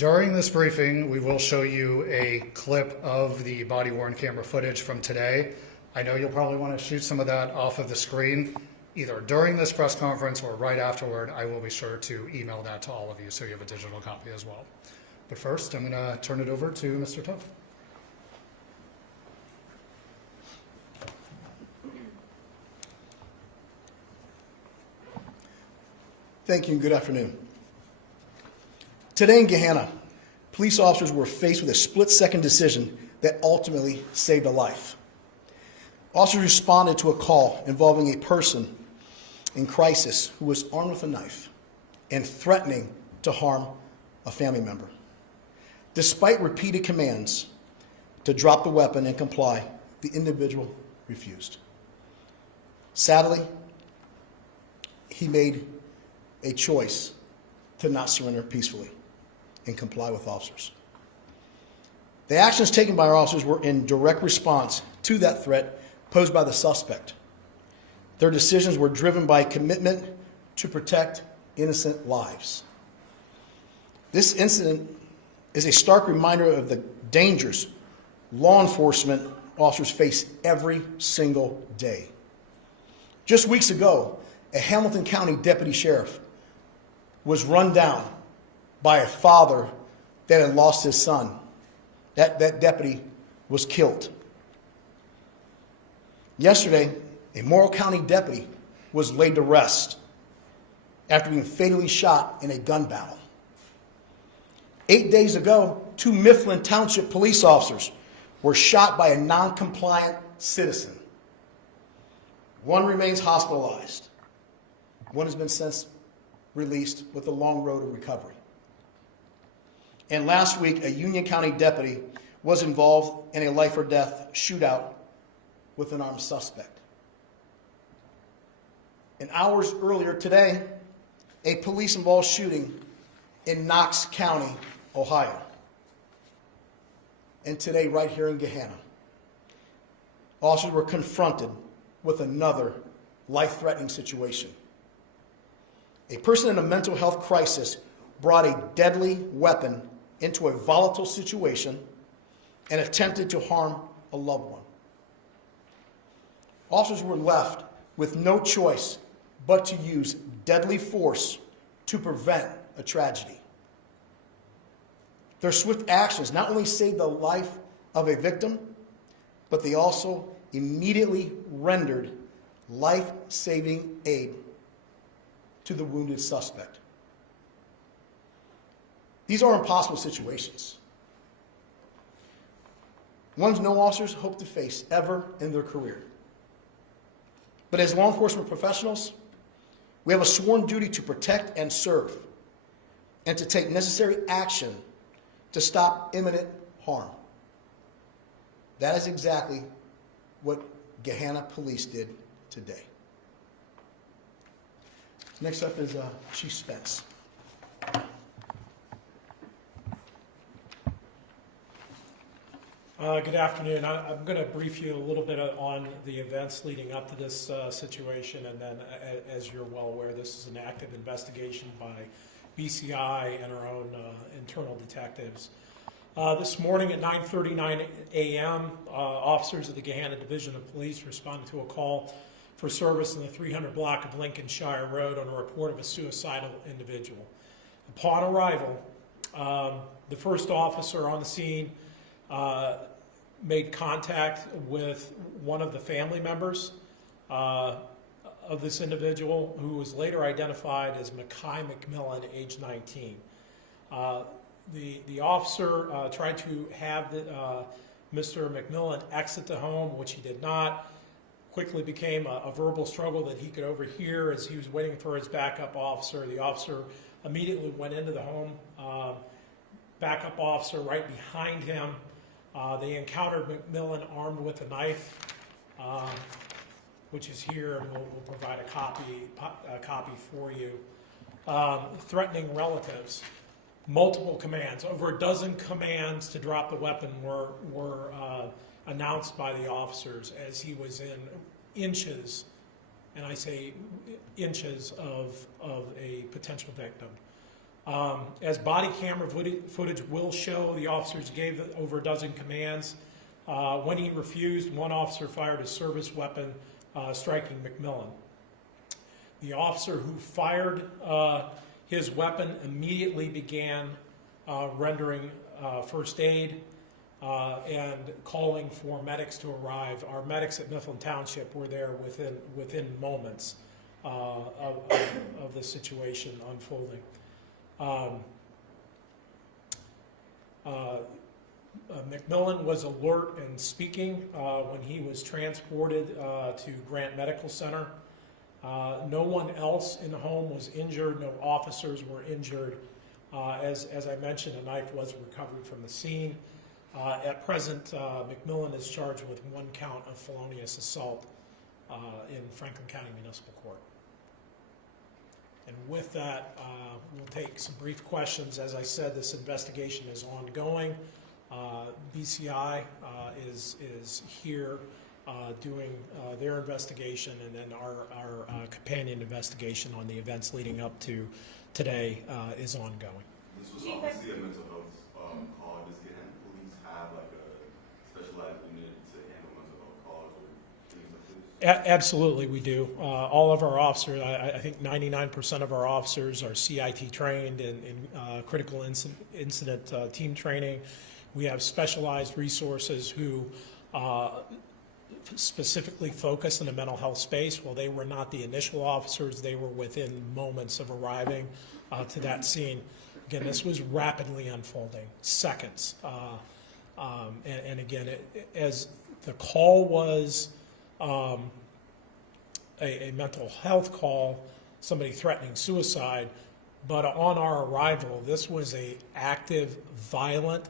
During this briefing, we will show you a clip of the body-worn camera footage from today. I know you'll probably want to shoot some of that off of the screen, either during this press conference or right afterward. I will be sure to email that to all of you so you have a digital copy as well. But first, I'm going to turn it over to Mr. Toth. Thank you and good afternoon. Today in Gahanna, police officers were faced with a split-second decision that ultimately saved a life. Officers responded to a call involving a person in crisis who was armed with a knife and threatening to harm a family member. Despite repeated commands to drop the weapon and comply, the individual refused. Sadly, he made a choice to not surrender peacefully and comply with officers. The actions taken by our officers were in direct response to that threat posed by the suspect. Their decisions were driven by a commitment to protect innocent lives. This incident is a stark reminder of the dangers law enforcement officers face every single day. Just weeks ago, a Hamilton County deputy sheriff was run down by a father that had lost his son. That deputy was killed. Yesterday, a Morrill County deputy was laid to rest after being fatally shot in a gun battle. 8 days ago, 2 Mifflin Township police officers were shot by a non-compliant citizen. One remains hospitalized. One has been since released with a long road to recovery. And last week, a Union County deputy was involved in a life or death shootout with an armed suspect. And hours earlier today, a police-involved shooting in Knox County, Ohio. And today, right here in Gahanna, officers were confronted with another life-threatening situation. A person in a mental health crisis brought a deadly weapon into a volatile situation and attempted to harm a loved one. Officers were left with no choice but to use deadly force to prevent a tragedy. Their swift actions not only saved the life of a victim, but they also immediately rendered life-saving aid to the wounded suspect. These are impossible situations. Ones no officers hope to face ever in their career. But as law enforcement professionals, we have a sworn duty to protect and serve and to take necessary action to stop imminent harm. That is exactly what Gahanna Police did today. Next up is Chief Spence. Good afternoon. I'm going to brief you a little bit on the events leading up to this situation, and then, as you're well aware, this is an active investigation by BCI and our own internal detectives. This morning at 9:39 a.m., officers of the Gahanna Division of Police responded to a call for service in the 300 block of Lincolnshire Road on a report of a suicidal individual. Upon arrival, the first officer on the scene made contact with one of the family members of this individual, who was later identified as Mackay McMillan, age 19. The officer tried to have Mr. McMillan exit the home, which he did not. Quickly became a verbal struggle that he could overhear as he was waiting for his backup officer. The officer immediately went into the home. Backup officer right behind him. They encountered McMillan armed with a knife, which is here, and we'll provide a copy for you. Threatening relatives. Multiple commands, over a dozen commands to drop the weapon were announced by the officers as he was in inches, and I say inches, of a potential victim. As body camera footage will show, the officers gave over a dozen commands. When he refused, one officer fired a service weapon, striking McMillan. The officer who fired his weapon immediately began rendering first aid and calling for medics to arrive. Our medics at Mifflin Township were there within moments of the situation unfolding. McMillan was alert and speaking when he was transported to Grant Medical Center. No one else in the home was injured. No officers were injured. As I mentioned, a knife was recovered from the scene. At present, McMillan is charged with 1 count of felonious assault in Franklin County Municipal Court. And with that, we'll take some brief questions. As I said, this investigation is ongoing. BCI is here doing their investigation, and then our companion investigation on the events leading up to today is ongoing. This was obviously a mental health call. Does Gahanna police have like a specialized unit to handle mental health calls or things like this? Absolutely, we do. All of our officers, I think 99% of our officers are CIT trained in critical incident team training. We have specialized resources who specifically focus in the mental health space. Well, they were not the initial officers. They were within moments of arriving to that scene. Again, this was rapidly unfolding, seconds. And again, as the call was a mental health call, somebody threatening suicide, but on our arrival, this was a active, violent,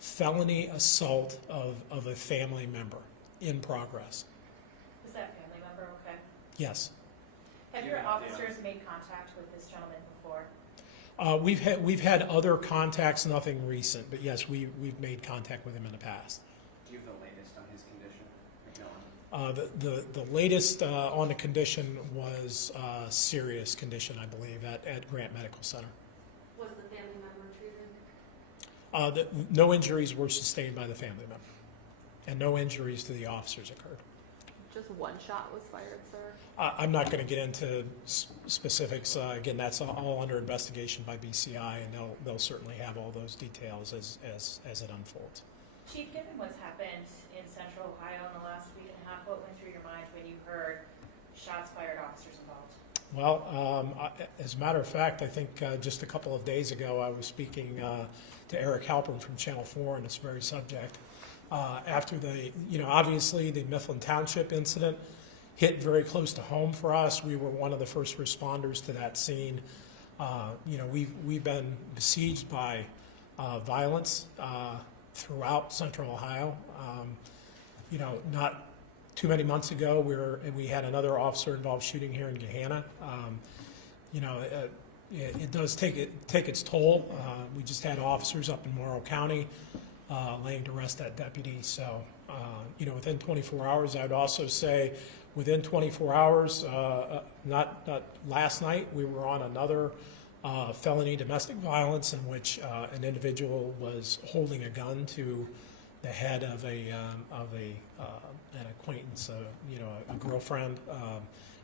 felony assault of a family member in progress. Was that family member okay? Yes. Have your officers made contact with this gentleman before? We've had other contacts, nothing recent, but yes, we've made contact with him in the past. Do you have the latest on his condition, McMillan? The latest on the condition was serious condition, I believe, at Grant Medical Center. Was the family member treated? No injuries were sustained by the family member, and no injuries to the officers occurred. Just 1 shot was fired, sir? I'm not going to get into specifics. Again, that's all under investigation by BCI, and they'll certainly have all those details as it unfolds. Chief, given what's happened in Central Ohio in the last week and a half, what went through your mind when you heard shots fired, officers involved? Well, as a matter of fact, I think just a couple of days ago, I was speaking to Eric Halpern from Channel 4 on this very subject. After obviously the Mifflin Township incident hit very close to home for us. We were one of the first responders to that scene. We've been besieged by violence throughout Central Ohio. Not too many months ago, we had another officer-involved shooting here in Gahanna. It does take its toll. We just had officers up in Morrow County laying to rest that deputy. So, within 24 hours, I would also say within 24 hours, not last night, we were on another felony domestic violence in which an individual was holding a gun to the head of an acquaintance, a girlfriend.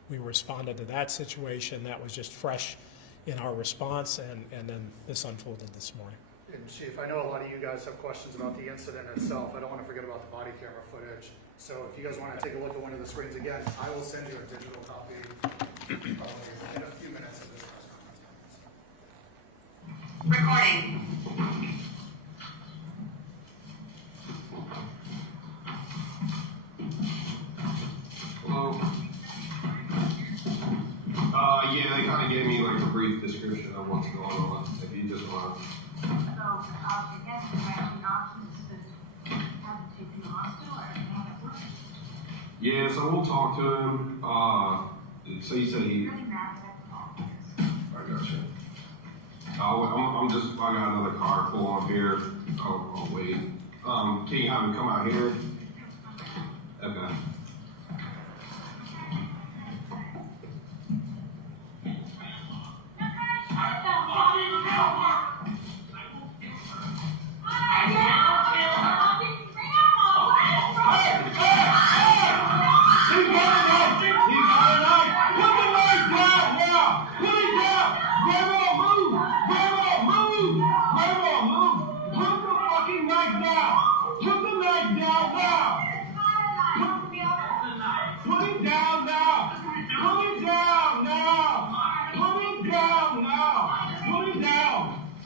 We responded to that situation. That was just fresh in our response, and then this unfolded this morning. And Chief, I know a lot of you guys have questions about the incident itself. I don't want to forget about the body camera footage. So if you guys want to take a look at one of the screens again, I will send you a digital copy probably in a few minutes of this press conference. Recording. Hello. Yeah, they kind of gave me like a brief description of what's going on. If you just want to. So, I guess the actually options that haven't taken the hospital or anything at work. Yeah, so we'll talk to him. So you said he. Really mad at all. I gotcha. I got another car pull up here. I'll wait. Can you have him come out here? Okay. What the fuck is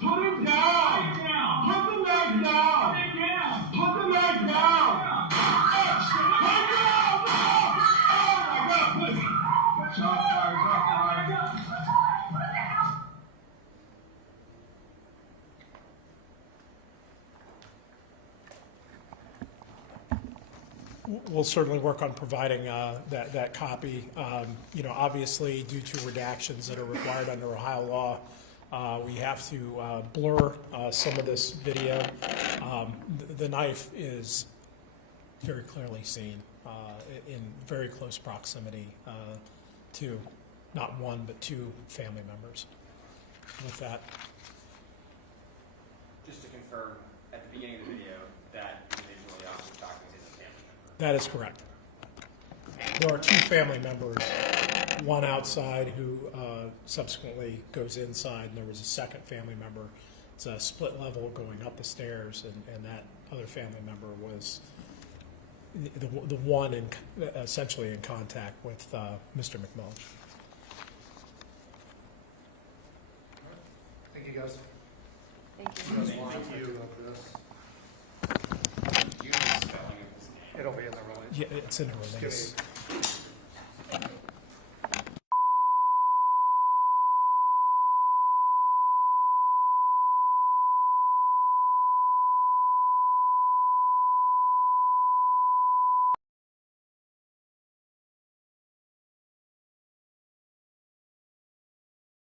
Put it down! Put the knife down! Put the knife down! Put it down! Oh my God! Put it. Shot fired! Shot fired! We'll certainly work on providing that copy. You know, obviously, due to redactions that are required under Ohio law, we have to blur some of this video. The knife is very clearly seen in very close proximity to not one but two family members. With that, Just to confirm, at the beginning of the video, that individual the officer talking is a family member. that is correct. There are two family members, one outside who subsequently goes inside, and there was a second family member. It's a split level going up the stairs, and that other family member was the one essentially in contact with Mr. McMillan. Thank you, guys. Thank You you. guys want to do this? Do you know the spelling of his name? It'll be in the release. Yeah, it's in a Just release. give me